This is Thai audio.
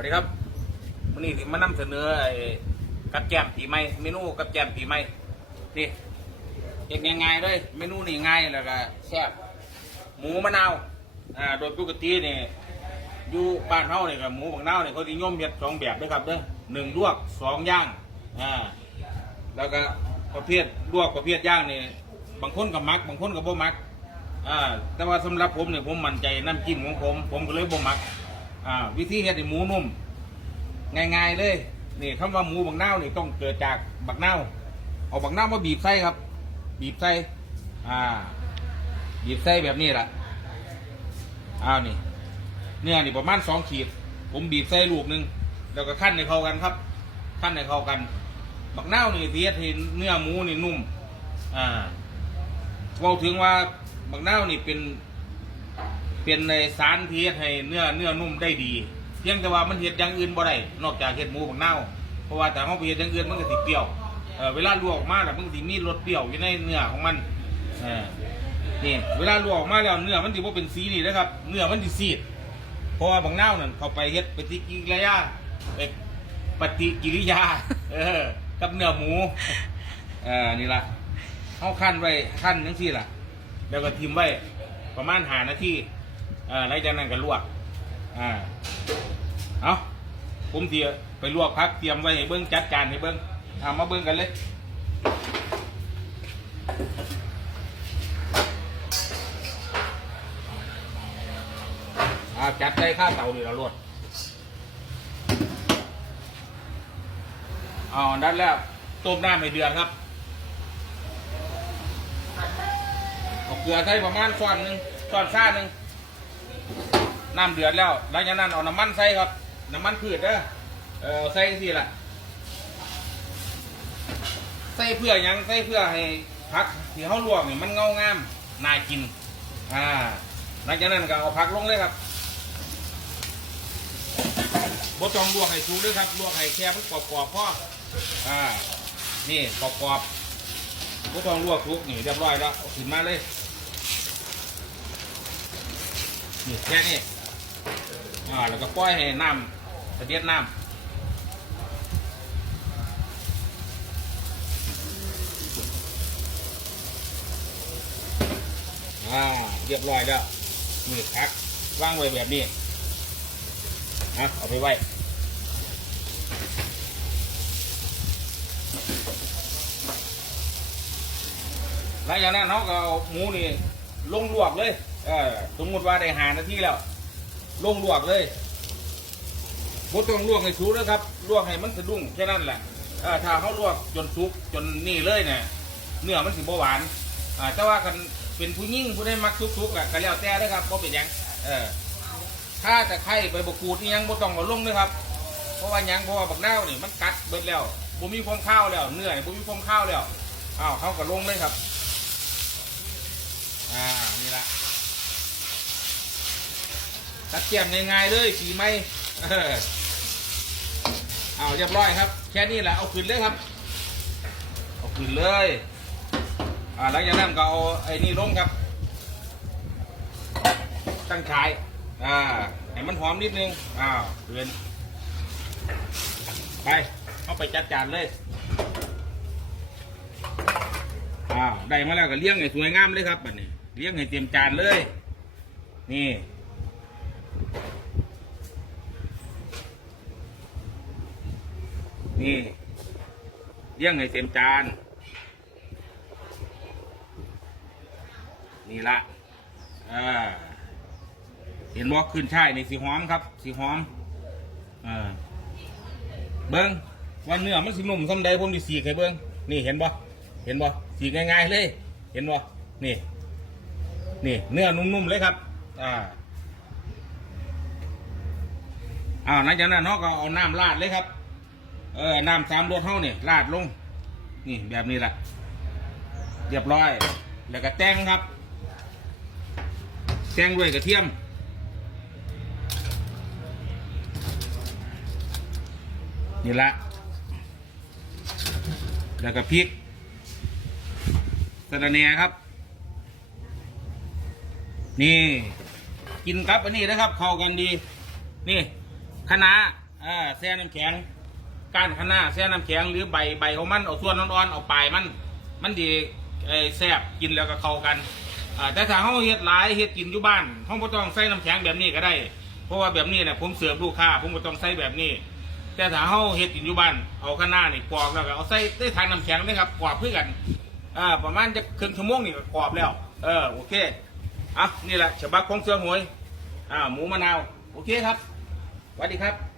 วัสดีครับวันนี้ที่มานำเสนอไอ้กับแกล้มปีใหม่เมนูกับแกล้มปีใหม่นี่เองง่ายๆเลยเมนูนี่ง่ายแล้วก็แซ่บหมูมะนาวอ่าโดยปกตินี่อยู่บ้านเฮาเนี่ยกับหมูบักนาวเนี่ยเขานิยมเฮ็ดสองแบบด้วยครับเด้อหนึ่งลวกสองย่างอ่าแล้วก็ประเภทลวกประเภทย่างนี่บางคนกับมัก บางคนกับบ่มักอ่าแต่ว่าสำหรับผมเนี่ยผมมั่นใจน้ำจิ้มของผม ผมก็เลยบ่มัก อ่าวิธีเฮ็ดให้หมูนุ่ม ง่าย ๆ เลยนี่คำว่าหมูบักนาวนี่ต้องเกิดจากบักนาวเอาบักนาวมาบีบไส้ครับ บีบไส้อ่า บีบไส้แบบนี้แหละอ้าวนี่ เนื้อนี่ประมาณสองขีด ผมบีบไส้ลูกหนึ่งแล้วก็ขั้นในเข้ากันครับ ขั้นในเข้ากัน บักนาวนี่เสียให้เนื้อหมูนี่นุ่ม อ่าเราถึงว่าบักนาวนี่เป็น เป็นในสารเฮ็ดให้เนื้อเนื้อนุ่มได้ดีเพียงแต่ว่ามันเฮ็ดอย่างอื่นบ่ได้นอกจากเฮ็ดหมูบักนาเพราะว่าแต่เฮาไปเฮ็ดอย่างอื่นมันก็สิเปรี้ยวเออเวลาลวกออกมาแล้วมันก็สิมีรสเปรี้ยวอยู่ในเนื้อของมันเออนี่เวลาลวกออกมาแล้วเนื้อมันสิบ่เป็นสีนี่นะครับ เนื้อมันสิซีดเพราะว่าบักนานั่นเขาไปเฮ็ดปฏิกิริยาปฏิกิริยา เออ กับเนื้อหมูเออนี่ละเฮาคั่นไว้คั่นจังซี่ล่ะ แล้วก็ทิมไว้ประมาณ5นาที อ่าหลังจากนั้นก็ลวกอ่าเอาผมเตียไปลวกพักเตรียมไว้ให้เบิ้งจัดการให้เบิ้งเอามาเบิ้งกันเลยอ่าจัดได้ข้าเตานี่เราลวดเอาดันแล้วต้มน้ำให้เดือดครับ เอาเกลือใส่ประมาณช้อนหนึ่งช้อนซ่าหนึ่ง น้ำเดือดแล้วหลังจากนั้นเอาน้ำมันใส่ครับ น้ำมันพืชเด้อเออใส่สิละใส่เพื่อยังใส่เพื่อให้ผักที่เขาลวกนี่มันเงางามน่ากินอ่าหลังจากนั้นก็เอาผักลงเลยครับบดจองลวกให้สุกด้วยครับลวกให้แค่มันกรอบๆพออ่านี่กรอบๆบดจองลวกสุกนี่เรียบร้อยแล้วขึ้นมาเลยนี่แค่นี้ อ่าแล้วก็ปล่อยให้น้ำกระเดียดน้ำอ่าเรียบร้อยแล้วนี่พักว่างไว้แบบนี้นะเอาไปไว้หลังจากนั้นเขาก็เอาหมูนี่ลงลวกเลยเออสมมติว่าได้หานาทีแล้ว ลงลวกเลยบต้องลวกให้สุกนะครับ ลวกให้มันสะดุ้งแค่นั้นแหละเออถ้าเขาลวกจนสุกจนนี่เลยเนี่ยเนื้อมันสิบ่หวานอ่าแต่ว่ากันเป็นผู้ยิ่งผู้ได้มักสุกๆอะก็แล้วแต่เลยครับบ่เป็นหยังเออถ้าแต่ไข่ใบบกูดนี่ยังบ่ต้องเอาลงเลยครับ เพราะว่าหยังเพราะว่าบักนาวนี่มันกัดเบิดแล้วบ่มีความข้าวแล้วเนื้อนี่บ่มีความข้าวแล้วอ้าวเขาก็ลงเลยครับ อ่านี่ละ ตัดเกียมง่ายๆเลยสีไม้เอาเรียบร้อยครับ แค่นี้แหละเอาขึ้นเลยครับ เอาขึ้นเลยอ่าหลังจากนั้นก็เอาไอ้นี่ลงครับ ตั้งฉายอ่าให้มันหอมนิดนึงอ้าวเกินไปเอาไปจัดจานเลยอ้าวได้มาแล้วก็เลี้ยงให้สวยงามเลยครับบัดนี้เลี้ยงให้เตรียมจานเลย นี่ นี่เลี้ยงให้เต็มจาน นี่ละอ่าเห็นว่าขึ้นช่ายในสีหอมครับสีหอมอ่าเบิ้งว่าเนื้อมันสีนุ่มสำใดผมดิสีไข่เบิ้งนี่เห็นบ่เห็นบ่สีง่ายๆเลย เห็นบ่นี่ นี่ เนื้อนุ่มๆเลยครับ อ่าอ้าวหลังจากนั้นเขาก็เอาน้ำราดเลยครับ เออน้ำสามรสเท่านี่ราดลง นี่แบบนี้แหละเรียบร้อย แล้วก็แตงครับ แตงด้วยกระเทียม นี่ละแล้วก็พริกสะระเนียครับ นี่กินครับอันนี้นะครับ เข้ากันดี นี่คะน้าอ่าแช่น้ำแข็ง ก้านคะน้าแช่น้ำแข็งหรือใบใบของมันเอาส่วนอ่อนๆเอาปลายมัน มันดีเอแซ่บกินแล้วก็เข้ากันแต่ถ้าเขาเฮ็ดหลายเฮ็ดกินอยู่บ้านเขาบ่ต้องใส่น้ำแข็งแบบนี้ก็ได้ เพราะว่าแบบนี้เนี่ยผมเสิร์ฟลูกค้าผมบ่ต้องใส่แบบนี้ แต่ถ้าเขาเฮ็ดกินอยู่บ้านเอาคะน้านี่กรอกแล้วก็เอาใส่ใส่ทางน้ำแข็งเลยครับกรอบเพื่อกันประมาณจะครึ่งชั่วโมงนี่ก็กรอบแล้ว เออโอเคอะนี่แหละฉบับของเสือหวยอ่าหมูมะนาว โอเคครับสวัสดีครับ